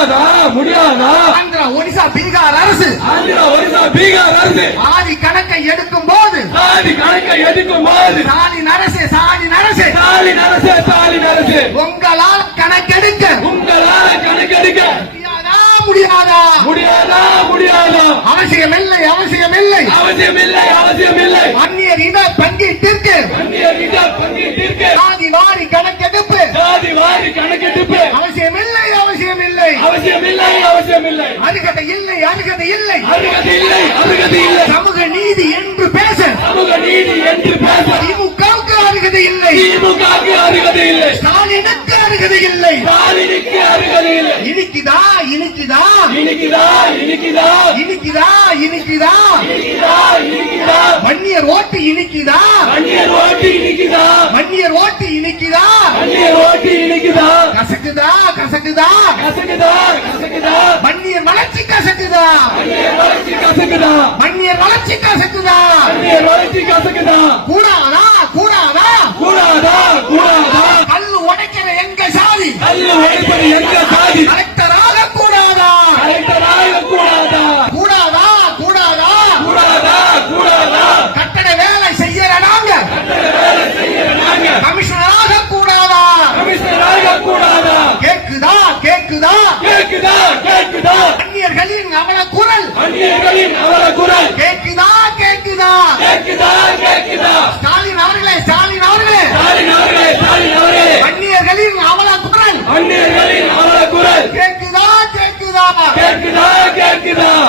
முடியாதா முடியாதா ஆந்திரா ஒரிசா பீகார் அரசு ஆதி கணக்கை எடுக்கும் போது ஸ்டாலின் அரசு உங்களால் கணக்கெடுக்க முடியாதா அவசியமில்லை அந்நியர் இன பங்கீட்டிற்கு சாதி வாரி கணக்கெடுப்பு அவசியமில்லை அருகதை இல்லை சமூக நீதி என்று பேச திமுகவுக்கு அருகதை இல்லை ஸ்டாலினுக்கு அருகதை இல்லை இனிக்குதா வன்னியர் ஓட்டு இனிக்குதா கசக்குதா வன்னியர் வளர்ச்சி கசக்குதா கூடாதா கல்லு உடைக்கிற எங்க சாதி கலெக்டராக கூடாதா கட்டட வேலை செய்யற நாங்க கமிஷனராக கூடாதா கேக்குதா அந்நியர்களின் அவல குரல் கேக்குதா ஸ்டாலின் அவர்களே அந்நியர்களின் அவல குரல் கேக்குதா